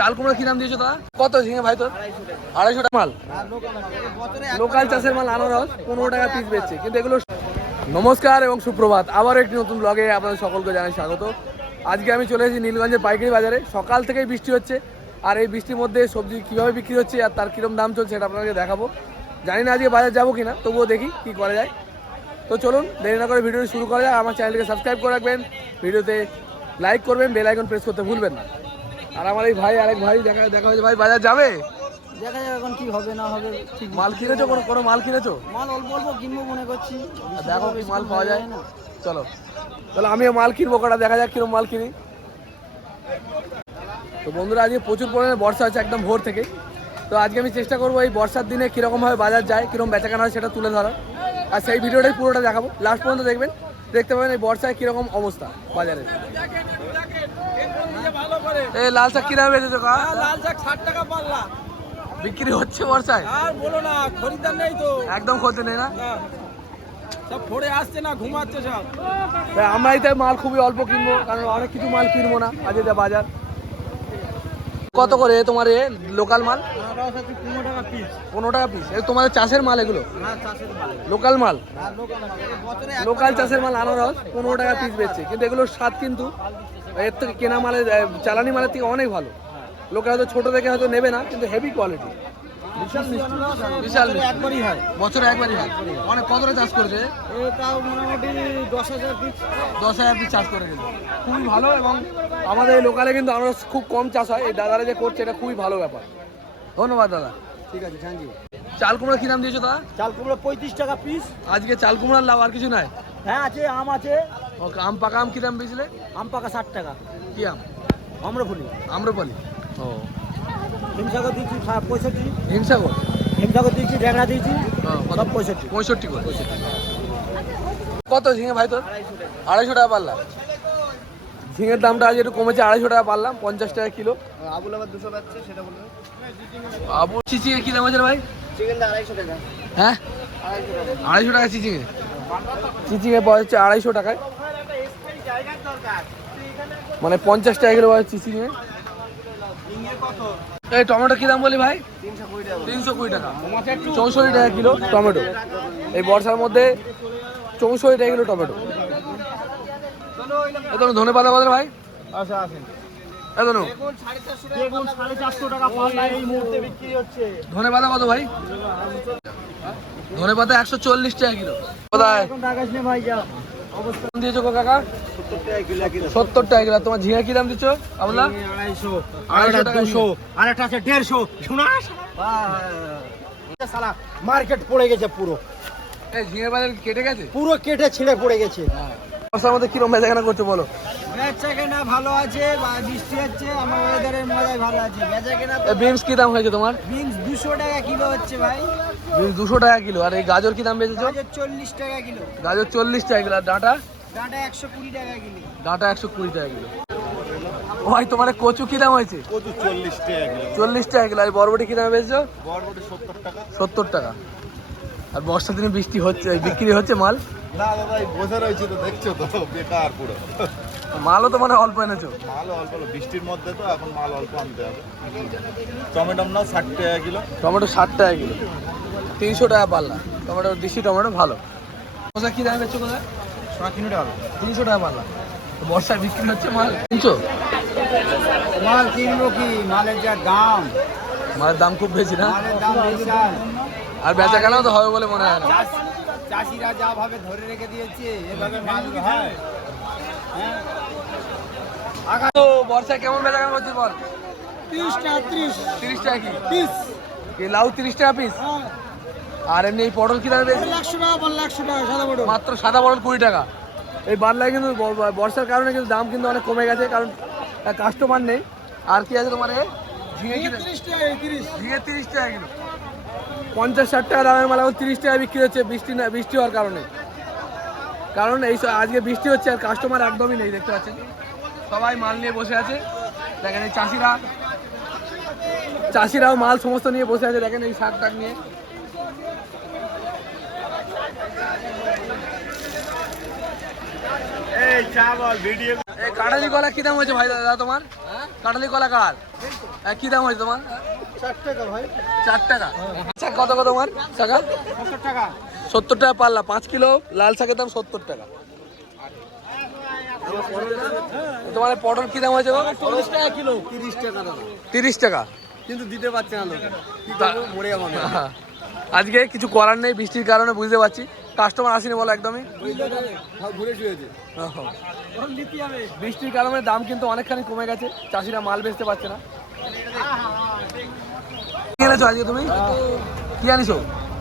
চাল কুমড়ো কি দাম দিয়েছ দাদা? কত ঝিঙে ভাই তোর? আড়াইশো টাকা মাল। লোকাল চাষের মাল আনারস, পনেরো টাকা পিস বেচছে। কিন্তু এগুলো নমস্কার এবং সুপ্রভাত। আবার একটি নতুন ব্লগে আপনাদের সকলকে জানাই স্বাগত। আজকে আমি চলে এসেছি নীলগঞ্জের পাইকারি বাজারে। সকাল থেকেই বৃষ্টি হচ্ছে। আর এই বৃষ্টির মধ্যে সবজি কীভাবে বিক্রি হচ্ছে আর তার কীরকম দাম চলছে সেটা আপনাদেরকে দেখাবো। জানি না আজকে বাজার যাব কিনা, তবুও দেখি কি করা যায়। তো চলুন, দেরি না করে ভিডিওটি শুরু করা যায় আমার চ্যানেলকে সাবস্ক্রাইব করে রাখবেন। ভিডিওতে লাইক করবেন বেল আইকন প্রেস করতে ভুলবেন না। আর আমার এই ভাই আরেক ভাই দেখা দেখা হয়েছে। ভাই বাজার যাবে? দেখা যাক এখন কি হবে না হবে ঠিক মাল কিনেছো? কোনো কোনো মাল কিনেছো? মাল অল্প অল্প কিনবো মনে করছি। দেখো কি মাল পাওয়া যায়। চলো। তাহলে আমিও মাল কিনবো কটা দেখা যাক কীরকম মাল কিনি। তো বন্ধুরা আজকে প্রচুর পরিমাণে বর্ষা হচ্ছে একদম ভোর থেকে তো আজকে আমি চেষ্টা করব এই বর্ষার দিনে কীরকমভাবে বাজার যায় কীরকম বেচাকেনা হয় সেটা তুলে ধরার। আর সেই ভিডিওটাই পুরোটা দেখাবো। লাস্ট পর্যন্ত দেখবেন। দেখতে পাবেন এই বর্ষায় কীরকম অবস্থা বাজারে। এই লাল শাক কিনা বেচেছো কা লাল শাক ষাট টাকা পাল্লা। বিক্রি হচ্ছে বর্ষায়? আর বলো না খরিদ্দার নেই তো। একদম খোঁজে নেই না? না। সব পড়ে আসছে না ঘুমাচ্ছে সব। তাই আমরা এতে মাল খুবই অল্প কিনবো কারণ অনেক কিছু মাল কিনবো না আজকে যা বাজার। কত করে তোমার এ লোকাল মাল? পনেরো টাকা পিস পনেরো টাকা পিস এই তোমাদের চাষের মাল এগুলো? মাল। লোকাল মাল? এক- লোকাল চাষের মাল আনারস পনেরো টাকা পিস বেচছে। কিন্তু এগুলোর স্বাদ কিন্তু এর থেকে কেনা মালের চালানি মালের থেকে অনেক ভালো। লোকে হয়তো ছোট দেখে হয়তো নেবে না কিন্তু হেভি কোয়ালিটি বিশাল বিশাল একবারই হয়। বছরে একবারই হয়। অনেক কতটা চাষ করেছে? তাও মোটামুটি দশ হাজার পিস। দশ হাজার পিস চাষ করে গেছে খুবই ভালো এবং আমাদের এই লোকালে কিন্তু খুব কম চাষ হয়। এই দাদারা যে করছে এটা খুবই ভালো ব্যাপার। ধন্যবাদ দাদা। ঠিক আছে থ্যাংক ইউ। চাল কুমড়া কি দাম দিয়েছ দাদা? চাল কুমড়ো পঁয়ত্রিশ টাকা পিস। আজকে চাল কুমড়ার লাভ আর কিছু নাই? হ্যাঁ আছে আম আছে। ও আম পাকা আম কি দাম বেচলে? আম পাকা ষাট টাকা। কি আম? আম্রফুলি। আম্রপালি ও। হিমসাগর দিয়েছি পঁয়ষট্টি। হিমসাগর? হিমসাগর দিয়েছি ড্যাংরা দিয়েছি কত? পঁয়ষট্টি। পঁয়ষট্টি করে। কত ঝিঙে ভাই তোর? আড়াইশো টাকা পারলাম। ঝিঙের দামটা আজ একটু কমেছে আড়াইশো টাকা পারলাম পঞ্চাশ টাকা কিলো। আবুল আবার দুশো পাচ্ছে সেটা বলবে আবু চিচিঙে কি দাম আছে ভাই? আড়াইশো টাকা। হ্যাঁ? আড়াইশো টাকা। আড়াইশো টাকা চিচিঙে? চিচিঙে পাওয়া যাচ্ছে আড়াইশো টাকায়। মানে পঞ্চাশ টাকা কিলো পাওয়া যাচ্ছে চিচিঙে। এই টমেটো কি দাম বলি ভাই? তিনশো কুড়ি টাকা। চৌষট্টি টাকা কিলো টমেটো। এই বর্ষার মধ্যে চৌষট্টি টাকা কিলো টমেটো। এ ধরুন ধনে পাতা বাজার ভাই? আচ্ছা আসেন। ধনে পাতা কত ভাই? ধনে পাতা একশো চল্লিশ টাকা কিলো। কোথায়? এখন টাকা নে ভাই যা অবস্থা দাম দিয়েছ গো কাকা? সত্তর টাকা কিলো কিলো সত্তর টাকা কিলো আর তোমার ঝিঙে কি দাম দিচ্ছ? আমলা? আড়াইশো আড়াইশো দুশো। আরেকটা আছে দেড়শো। সালা মার্কেট পড়ে গেছে পুরো। এই ঝিঙে বাজার কেটে গেছে? পুরো কেটে ছিঁড়ে পড়ে গেছে। বর্ষার মধ্যে কিরম বেচাকেনা করছ বলো? বেচা কেনা ভালো আছে বৃষ্টি হচ্ছে আমার ওয়েদারের মজাই ভালো আছে। বেচা কেনা বিনস কি দাম হয়েছে তোমার? বিনস দুশো টাকা কিলো হচ্ছে ভাই। বিনস দুশো টাকা কিলো আর এই গাজর কি দাম বেচেছো? গাজর চল্লিশ টাকা কিলো। গাজর চল্লিশ টাকা কিলো আর ডাঁটা? ডাঁটা একশো কুড়ি টাকা কিলো। ডাঁটা একশো কুড়ি টাকা কিলো। ভাই তোমার কচু কি দাম হয়েছে? কচু চল্লিশ টাকা কিলো। চল্লিশ টাকা কিলো আর বরবটি কি দাম বেচছো? বরবটি সত্তর টাকা। সত্তর টাকা। আর বর্ষার দিনে বৃষ্টি হচ্ছে বিক্রি হচ্ছে মাল? না দাদা এই বোঝা রয়েছে তো দেখছ তো বেকার পুরো। মালও তো মানে অল্প এনেছো? মাল অল্প বৃষ্টির মধ্যে তো এখন মাল অল্প আনতে হবে। টমেটো না ষাট টাকা কিলো। টমেটো ষাট টাকা কিলো। তিনশো টাকা পাল্লা। টমেটো দেশি টমেটো ভালো। কোথায় কি দাম বেচছো কোথায়? সোনা কিলো টাকা। তিনশো টাকা পাল্লা। তো বর্ষায় বিক্রি হচ্ছে মাল? তিনশো মাল কিনবো কি? মালের যা দাম। মালের দাম খুব বেশি না? মালের দাম বিশাল। আর বেচা কেনাও তো হবে বলে মনে হয় না। চাষি- চাষিরা যা ভাবে ধরে রেখে দিয়েছে এভাবে মাল হ্যাঁ। তো বর্ষায় কেমন কেনা করছিস বল? তিরিশ টাকা ত্রিশ। তিরিশ টাকা কি? পিস কি লাউ তিরিশ টাকা পিস? আর এমনি এই পটল কি দামে বেশি একশো টাকা একশো টাকা সাদা বড় মাত্র সাদা পটল কুড়ি টাকা। এই কিন্তু বর্ষার কারণে কিন্তু দাম কিন্তু অনেক কমে গেছে কারণ কাস্টমার নেই। আর কি আছে তোমার? ঝিঙে তিরিশ টাকা কিলো। পঞ্চাশ ষাট টাকা দামের মাল তিরিশ টাকা বিক্রি হচ্ছে বৃষ্টি না বৃষ্টি হওয়ার কারণে। কারণ এই আজকে বৃষ্টি হচ্ছে আর কাস্টমার একদমই নেই দেখতে পাচ্ছেন। সবাই মাল নিয়ে বসে আছে। দেখেন এই চাষিরা। চাষিরাও মাল সমস্ত নিয়ে বসে আছে দেখেন এই শাক টাক নিয়ে। কলা কি দাম হয়েছে ভাই দাদা তোমার? কাঁঠালি কলা কার? কি দাম হয়েছে তোমার? টাকা ভাই। চার টাকা। শাক কত কত তোমার? টাকা। সত্তর টাকা পাল্লা পাঁচ কিলো লাল শাকের দাম সত্তর টাকা। তোমার পটল কি দাম হয়েছে? চল্লিশ টাকা কিলো। তিরিশ টাকা তিরিশ টাকা? কিন্তু দিতে পারছে না লোক। মরে যাব আজকে কিছু করার নেই বৃষ্টির কারণে বুঝতে পারছি। কাস্টমার আসেনি বলো একদমই। বৃষ্টির কারণে দাম কিন্তু অনেকখানি কমে গেছে। চাষিরা মাল বেচতে পারছে না। কি এনেছো আজকে তুমি? কি আনিছো?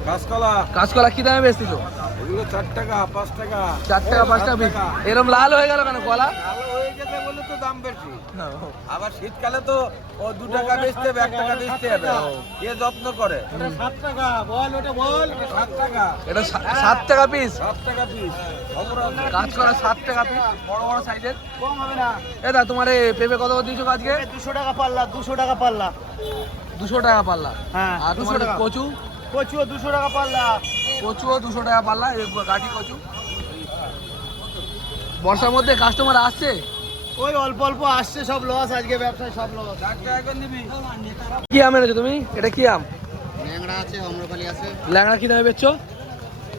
কাঁচকলা। কাঁচকলা কি দামে বেচতেছো? এগুলো চার টাকা পাঁচ টাকা। চার টাকা পাঁচ টাকা পিস এরকম লাল হয়ে গেল কেন কলা? ভালো হয়ে গেছে বলে তো দাম বেশি। আবার শীতকালে তো ও দু টাকা বেচতে হবে এক টাকা বেচতে হবে। কে যত্ন করে? সাত টাকা বল ওটা বল। সাত টাকা। এটা সাত টাকা পিস সাত টাকা পিস কাঁচকলা সাত টাকা পিস বড় বড় সাইজের কম হবে না। এ দা তোমার পেঁপে কত করে দিয়েছ আজকে? দুশো টাকা পাল্লা দুশো টাকা পাল্লা। দুশো টাকা পাল্লা। হ্যাঁ আর দুশো টাকা। কচু? কচুও দুশো টাকা পাল্লা। কচুও দুশো টাকা পাল্লা গাঠি কচু। বর্ষার মধ্যে কাস্টমার আসছে? ওই অল্প অল্প আসছে সব লস আজকে ব্যবসায় সব লস কি আম এনেছো তুমি? এটা কি আম? ল্যাংড়া আছে অম্রপালি আছে। ল্যাংড়া কি দামে বেচছো?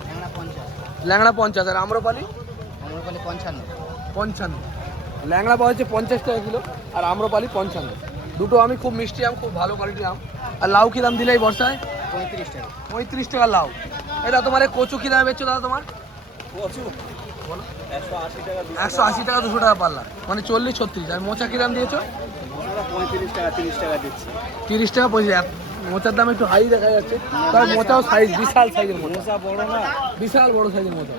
ল্যাংড়া পঞ্চাশ। ল্যাংড়া পঞ্চাশ আর আম্রপালি অম্রপালি পঞ্চান্ন। পঞ্চান্ন। ল্যাংড়া পাওয়া হচ্ছে পঞ্চাশ টাকা কিলো আর আম্রপালি পঞ্চান্ন। দুটো আমি খুব মিষ্টি আম খুব ভালো কোয়ালিটির আম। আর লাউ কি দাম দিলে এই বর্ষায়? পঁয়ত্রিশ টাকা। পঁয়ত্রিশ টাকা লাউ। এটা তোমার এই কচু কি দামে বেচছো দাদা তোমার? একশো আশি টাকা দুশো টাকা পাল্লা। মানে চল্লিশ ছত্রিশ। আর মোচা কি দাম দিয়েছ? পঁয়ত্রিশ টাকা তিরিশ টাকা দিচ্ছি। তিরিশ টাকা মোচার দাম একটু হাই দেখা যাচ্ছে। তার মোচাও সাইজ বিশাল সাইজের মোচা। বড় না। বিশাল বড় সাইজের মোচা।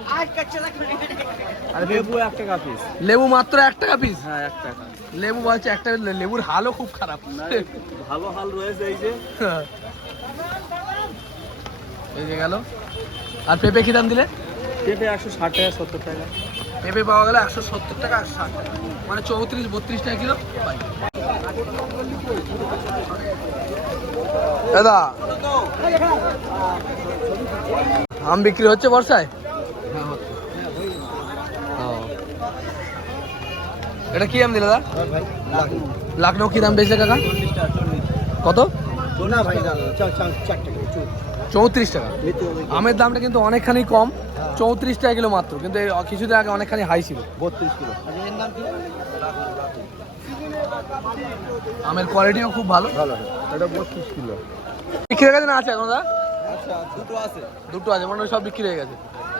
আর লেবু এক টাকা পিস লেবু মাত্র এক টাকা পিস হ্যাঁ এক টাকা। লেবু বলছে একটা লেবুর হালও খুব খারাপ। ভালো হাল রয়েছে এই যে। যে গেল। আর পেঁপে কি দাম দিলে? পেঁপে একশো ষাট টাকা সত্তর টাকা। পেঁপে পাওয়া গেল একশো সত্তর টাকা একশো ষাট টাকা। মানে চৌত্রিশ বত্রিশ টাকা কিলো। পাই দাদা আম বিক্রি হচ্ছে বর্ষায়? ও। এটা কি আম দিলে দাদা? লাখনৌ কি দাম বেশি কাকা? কত? না ভাই চৌত্রিশ টাকা। আমের দামটা কিন্তু অনেকখানি কম। চৌত্রিশ টাকা কিলো মাত্র কিন্তু কিছুদিন আগে অনেকখানি হাই ছিল। বত্রিশ কিলো। আমের কোয়ালিটিও খুব ভালো। ভালো এটা বত্রিশ কিলো। বিক্রি হয়ে গেছে না আছে এখন আচ্ছা দুটো আছে। দুটো আছে মনে হয় সব বিক্রি হয়ে গেছে।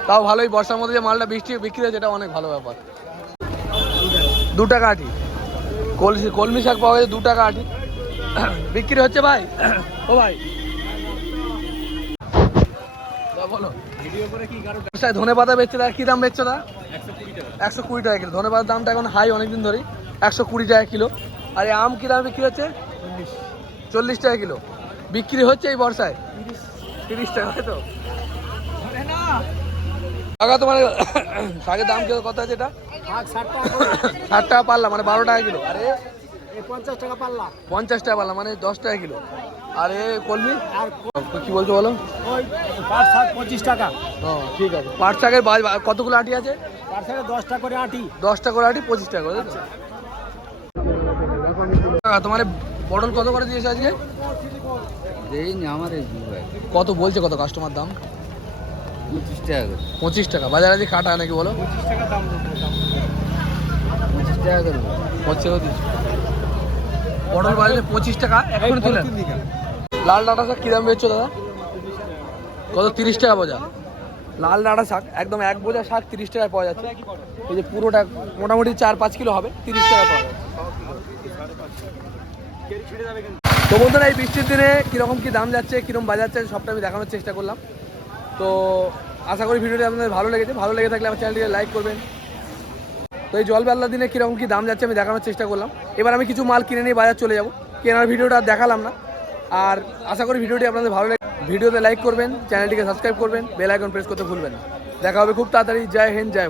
তাও ভালোই বর্ষার মধ্যে যে মালটা বৃষ্টি বিক্রি হয়েছে এটা অনেক ভালো ব্যাপার। দু টাকা আটি। কলমি কলমি শাক পাওয়া গেছে দু টাকা আটি। বিক্রি হচ্ছে ভাই? ও ভাই। বলো। ধনে পাতা বেচছে কি দাম বেচছো দা একশো কুড়ি টাকা কিলো। ধনে পাতার দামটা এখন হাই অনেকদিন ধরেই। একশো কুড়ি টাকা কিলো। আর এই আম কি দামে বিক্রি হচ্ছে? চল্লিশ টাকা কিলো। বিক্রি হচ্ছে এই বর্ষায়? তিরিশ টাকা তো? টাকা তোমার শাকের দাম কত আছে এটা? ষাট টাকা পাল্লা মানে বারো টাকা কিলো। আরে পঞ্চাশ টাকা পাল্লা। পঞ্চাশ টাকা পাল্লা মানে দশ টাকা কিলো। আরে কলমি? আর কি বলছো বলো? ওই পাঁচ শাক পঁচিশ টাকা। ও ঠিক আছে। পাট শাকের বাজ কতগুলো আটি আছে? পাঁচ শাকে দশ টাকা করে আটি। দশটা করে আটি পঁচিশ টাকা করে টাকা, তোমার পটল কত করে দিয়েছে আজকে? আমার কত বলছে কত কাস্টমার দাম? পঁচিশ টাকা করে। পঁচিশ টাকা বাজারে আজকে কাটা নাকি বলো? পঁচিশ টাকা দাম পঁচিশ টাকা করে। পঁচিশ টাকা পটল বাজারে পঁচিশ টাকা এখন তুলেন লাল ডাটা শাক কী দাম বেচছো দাদা? কত? তিরিশ টাকা বোঝা। লাল ডাটা শাক একদম এক বোঝা শাক তিরিশ টাকায় পাওয়া যাচ্ছে। এই যে পুরোটা মোটামুটি চার পাঁচ কিলো হবে তিরিশ টাকায় পাওয়া যাচ্ছে। তো বন্ধুরা এই বৃষ্টির দিনে কীরকম কী দাম যাচ্ছে কীরকম বাজার যাচ্ছে সবটা আমি দেখানোর চেষ্টা করলাম। তো আশা করি ভিডিওটি আপনাদের ভালো লেগেছে। ভালো লেগে থাকলে আমার চ্যানেলটিকে লাইক করবেন। তো এই জল বেলার দিনে কীরকম কী দাম যাচ্ছে আমি দেখানোর চেষ্টা করলাম। এবার আমি কিছু মাল কিনে নিয়ে বাজার চলে যাব। কেনার ভিডিওটা দেখালাম না। আর আশা করি ভিডিওটি আপনাদের ভালো লাগে ভিডিওতে লাইক করবেন চ্যানেলটিকে সাবস্ক্রাইব করবেন বেল আইকন প্রেস করতে ভুলবেন দেখা হবে খুব তাড়াতাড়ি। জয় হিন্দ, জয়